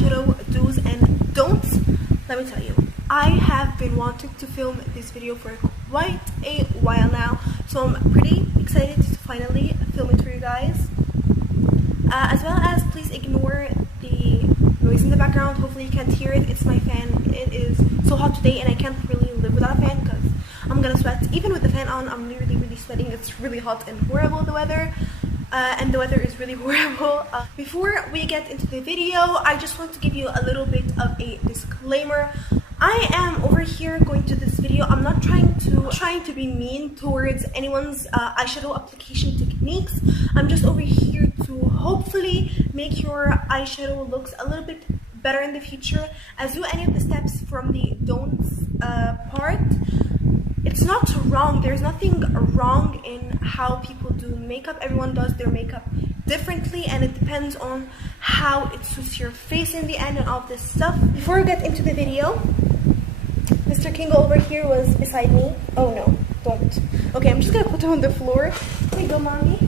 eyeshadow do's and don'ts. Let me tell you, I have been wanting to film this video for quite a while now, so I'm pretty excited to finally film it for you guys. As well as, please ignore the noise in the background. Hopefully you can't hear it. It's my fan. It is so hot today and I can't really live without a fan because I'm gonna sweat. Even with the fan on, I'm really sweating. It's really hot and horrible, the weather. And the weather is really horrible. Before we get into the video, I just want to give you a little bit of a disclaimer. I am over here going to this video. I'm not trying to be mean towards anyone's eyeshadow application techniques. I'm just over here to hopefully make your eyeshadow looks a little bit better in the future. As do any of the steps from the don'ts part. It's not wrong. There's nothing wrong in how people do makeup. Everyone does their makeup differently and it depends on how it suits your face in the end and all this stuff. Before we get into the video, Mr. Kingo over here was beside me. Oh no, don't. Okay, I'm just gonna put him on the floor. Here you go, mommy.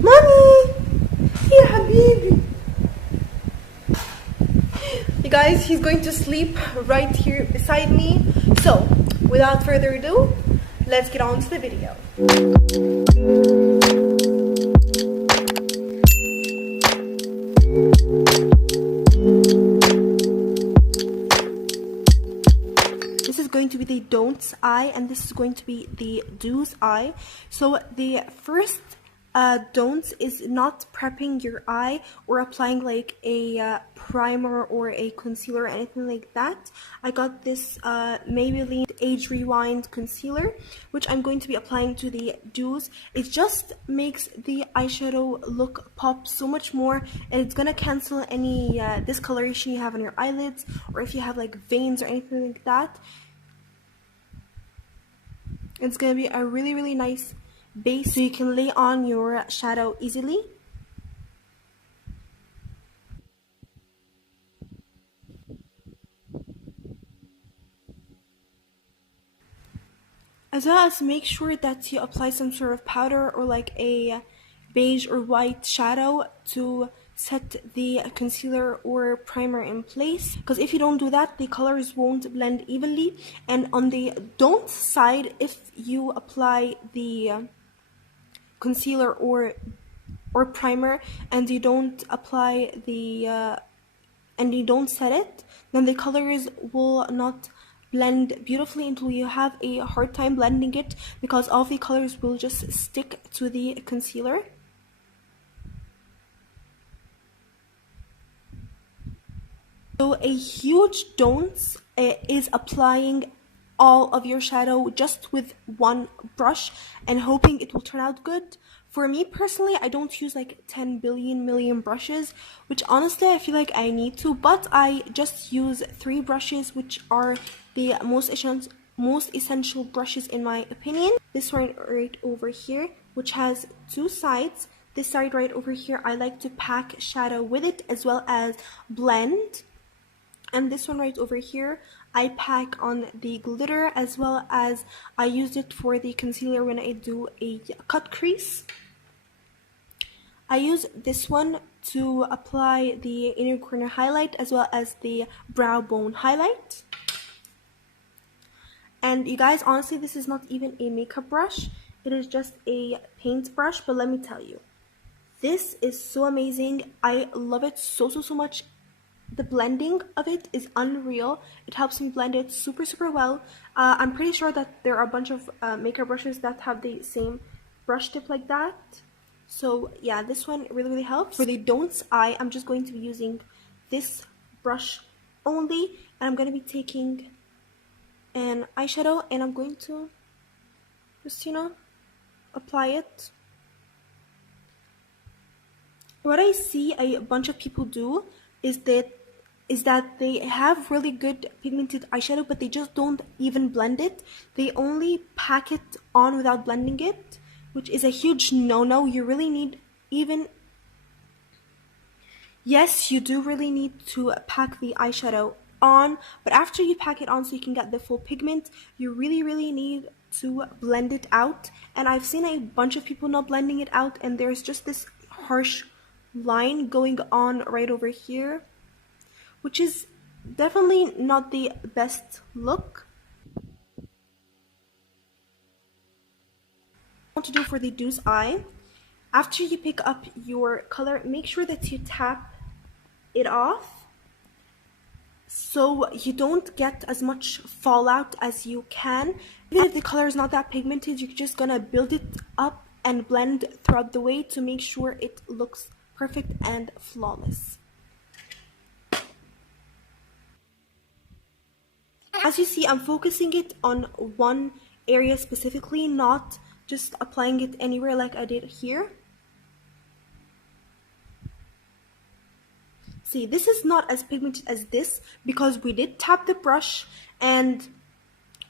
Mommy! Here, habibi. You guys, he's going to sleep right here beside me. So, without further ado, let's get on to the video. This is going to be the Duce Eye and this is going to be the Duce Eye. So the first don'ts is not prepping your eye or applying like a primer or a concealer or anything like that. I got this Maybelline Age Rewind concealer, which I'm going to be applying to the Duce. It just makes the eyeshadow look pop so much more, and it's gonna cancel any discoloration you have on your eyelids or if you have like veins or anything like that. It's gonna be a really nice base so you can lay on your shadow easily. As well as make sure that you apply some sort of powder or like a beige or white shadow to set the concealer or primer in place, because if you don't do that, the colors won't blend evenly. And on the don't side, if you apply the concealer or primer and you don't apply the and you don't set it, then the colors will not blend beautifully until you have a hard time blending it because all the colors will just stick to the concealer. So a huge don't is applying all of your shadow just with one brush and hoping it will turn out good. For me personally, I don't use like 10 billion million brushes, which honestly I feel like I need to, but I just use 3 brushes, which are the most essential brushes in my opinion. This one right over here, which has 2 sides. This side right over here, I like to pack shadow with it as well as blend. And this one right over here, I pack on the glitter as well as I use it for the concealer when I do a cut crease. I use this one to apply the inner corner highlight as well as the brow bone highlight. And you guys, honestly, this is not even a makeup brush. It is just a paint brush, but let me tell you, this is so amazing. I love it so much. The blending of it is unreal. It helps me blend it super well. I'm pretty sure that there are a bunch of makeup brushes that have the same brush tip like that. So yeah, this one really helps. For the Duce Eye, I'm just going to be using this brush only, and I'm going to be taking an eyeshadow and I'm going to just, you know, apply it. What I see a bunch of people do is that they have really good pigmented eyeshadow, but they just don't even blend it. They only pack it on without blending it, which is a huge no-no. You really need yes, you do really need to pack the eyeshadow on, but after you pack it on so you can get the full pigment, you really need to blend it out. And I've seen a bunch of people not blending it out, and there's just this harsh line going on right over here, which is definitely not the best look. What to do for the Duce Eye, after you pick up your color, make sure that you tap it off so you don't get as much fallout as you can. Even if the color is not that pigmented, you're just gonna build it up and blend throughout the way to make sure it looks perfect and flawless. As you see, I'm focusing it on one area specifically, not just applying it anywhere like I did here. See, this is not as pigmented as this because we did tap the brush and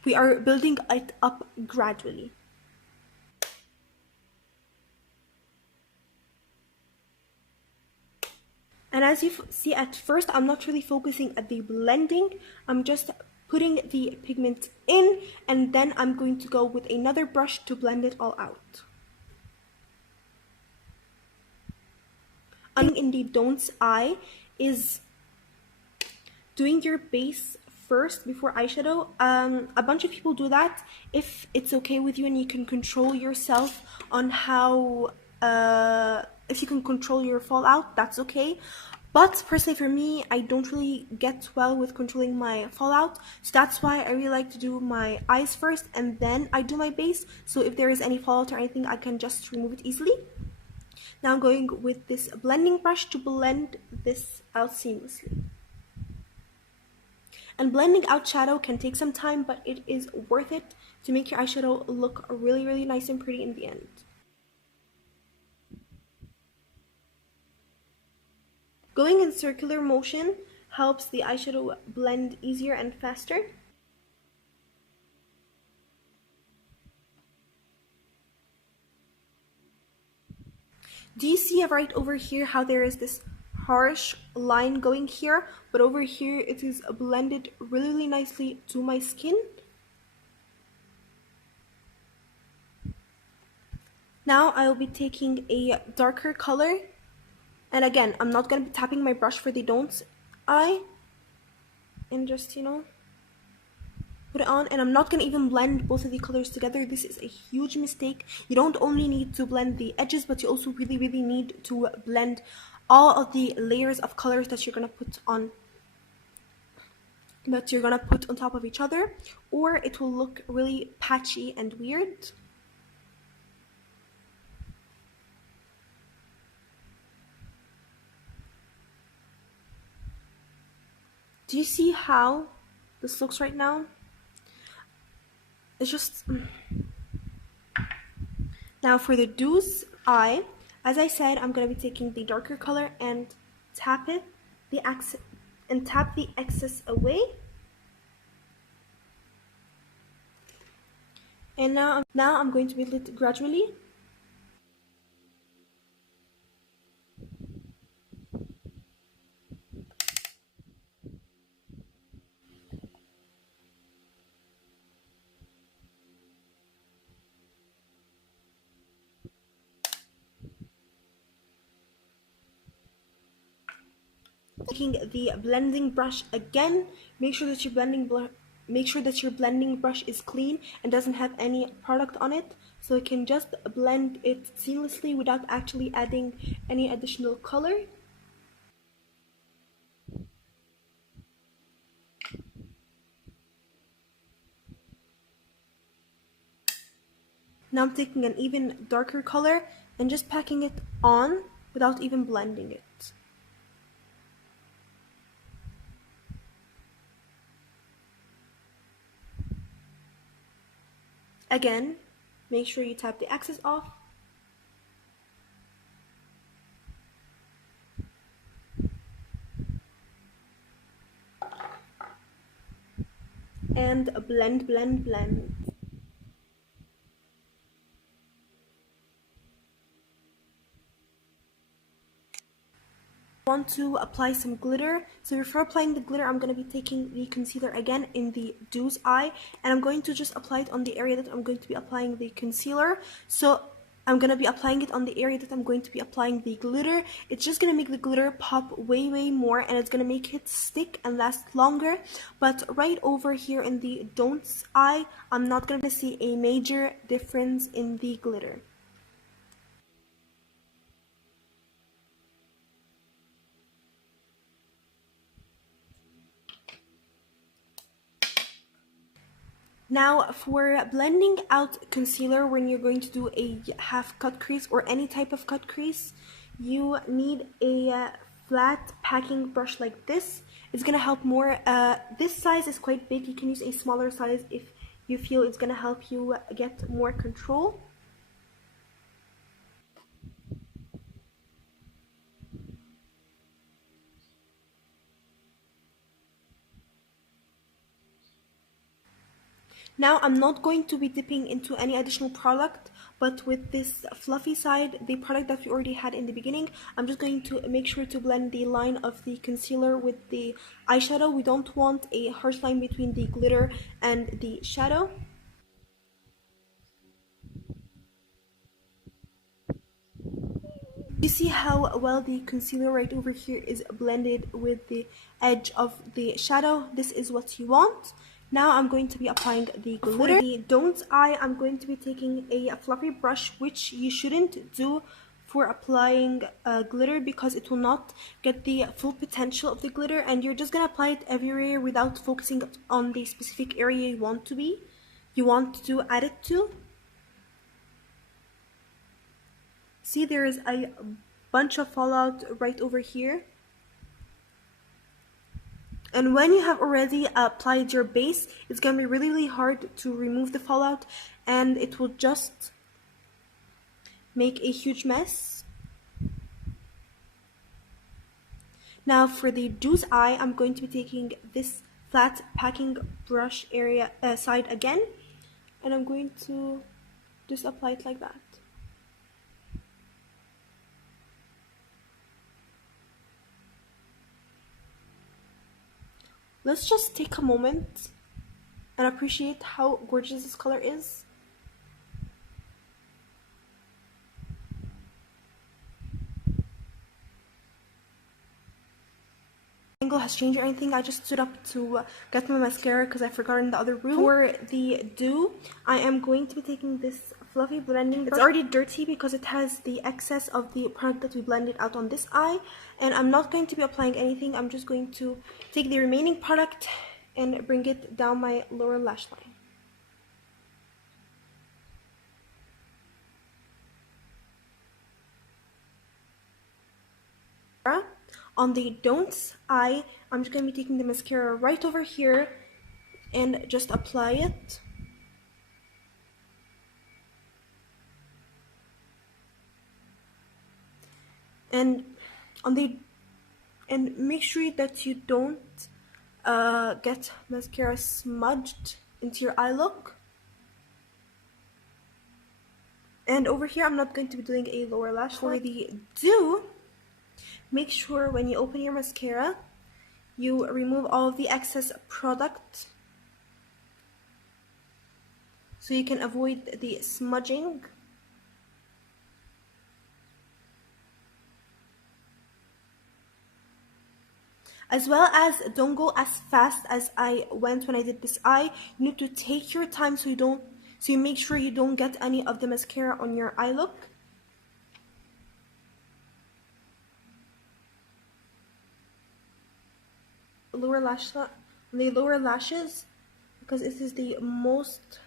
we are building it up gradually. And as you see, at first I'm not really focusing at the blending, I'm just putting the pigment in, and then I'm going to go with another brush to blend it all out. In the Duce Eye is doing your base first before eyeshadow. A bunch of people do that. If it's okay with you and you can control yourself on how, if you can control your fallout, that's okay. But personally for me, I don't really get well with controlling my fallout, so that's why I really like to do my eyes first and then I do my base, so if there is any fallout or anything, I can just remove it easily. Now I'm going with this blending brush to blend this out seamlessly. And blending out shadow can take some time, but it is worth it to make your eyeshadow look really nice and pretty in the end. Going in circular motion helps the eyeshadow blend easier and faster. Do you see right over here how there is this harsh line going here, but over here it is blended really nicely to my skin? Now I'll be taking a darker color, and again, I'm not going to be tapping my brush for the Duce Eye, and just, you know, put it on. And I'm not going to even blend both of the colors together. This is a huge mistake. You don't only need to blend the edges, but you also really need to blend all of the layers of colors that you're going to put on, top of each other, or it will look really patchy and weird. Do you see how this looks right now? It's just... Now for the Duce Eye, as I said, I'm going to be taking the darker color and tap the excess away. And now I'm going to build it gradually. Taking the blending brush again, make sure that your blending brush is clean and doesn't have any product on it, so it can just blend it seamlessly without actually adding any additional color. Now I'm taking an even darker color and just packing it on without even blending it. Again, make sure you tap the excess off. And blend. want to apply some glitter. So before applying the glitter, I'm going to be taking the concealer again in the Duce Eye, and I'm going to just apply it on the area that I'm going to be applying the concealer. So I'm going to be applying it on the area that I'm going to be applying the glitter. It's just going to make the glitter pop way more, and it's going to make it stick and last longer. But right over here in the Duce Eye, I'm not going to see a major difference in the glitter. Now for blending out concealer when you're going to do a half cut crease or any type of cut crease, you need a flat packing brush like this. It's gonna help more. This size is quite big. You can use a smaller size if you feel it's gonna help you get more control. Now I'm not going to be dipping into any additional product, but with this fluffy side, the product that we already had in the beginning, I'm just going to make sure to blend the line of the concealer with the eyeshadow. We don't want a harsh line between the glitter and the shadow. You see how well the concealer right over here is blended with the edge of the shadow? This is what you want. Now I'm going to be applying the glitter. For the Duce Eye, I'm going to be taking a fluffy brush, which you shouldn't do for applying glitter because it will not get the full potential of the glitter, and you're just gonna apply it everywhere without focusing on the specific area you want to add it to. See, there is a bunch of fallout right over here. And when you have already applied your base, it's going to be really hard to remove the fallout, and it will just make a huge mess. Now for the Duce Eye, I'm going to be taking this flat packing brush area side again, and I'm going to just apply it like that. Let's just take a moment and appreciate how gorgeous this color is. Angle has changed or anything. I just stood up to get my mascara because I forgot in the other room. For the dew, I am going to be taking this fluffy blending. It's already dirty because it has the excess of the product that we blended out on this eye, and I'm not going to be applying anything. I'm just going to take the remaining product and bring it down my lower lash line. On the Duce Eye, I'm just going to be taking the mascara right over here and just apply it. And make sure that you don't get mascara smudged into your eye look. And over here, I'm not going to be doing a lower lash line. For the dew, make sure when you open your mascara, you remove all of the excess product so you can avoid the smudging. As well as, don't go as fast as I went when I did this eye. You need to take your time so you make sure you don't get any of the mascara on your eye look. The lower lashes, because this is the most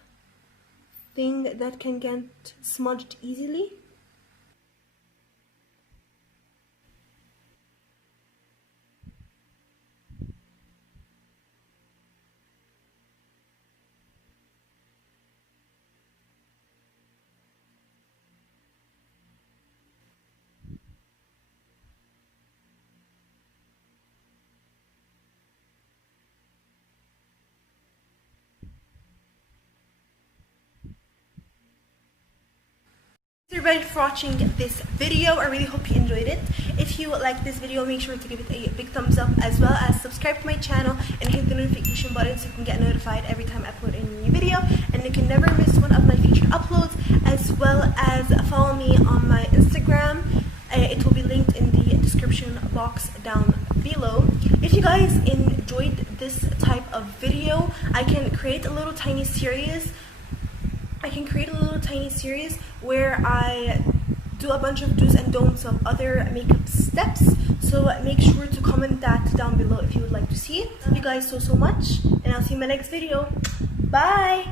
thing that can get smudged easily. everybody for watching this video. I really hope you enjoyed it. If you like this video, make sure to give it a big thumbs up, as well as subscribe to my channel and hit the notification button so you can get notified every time I upload a new video, and you can never miss one of my featured uploads, as well as follow me on my Instagram. It will be linked in the description box down below. If you guys enjoyed this type of video, I can create a little tiny series. Where I do a bunch of do's and don'ts of other makeup steps. So make sure to comment that down below if you would like to see it. Love you guys so much, and I'll see you in my next video. Bye!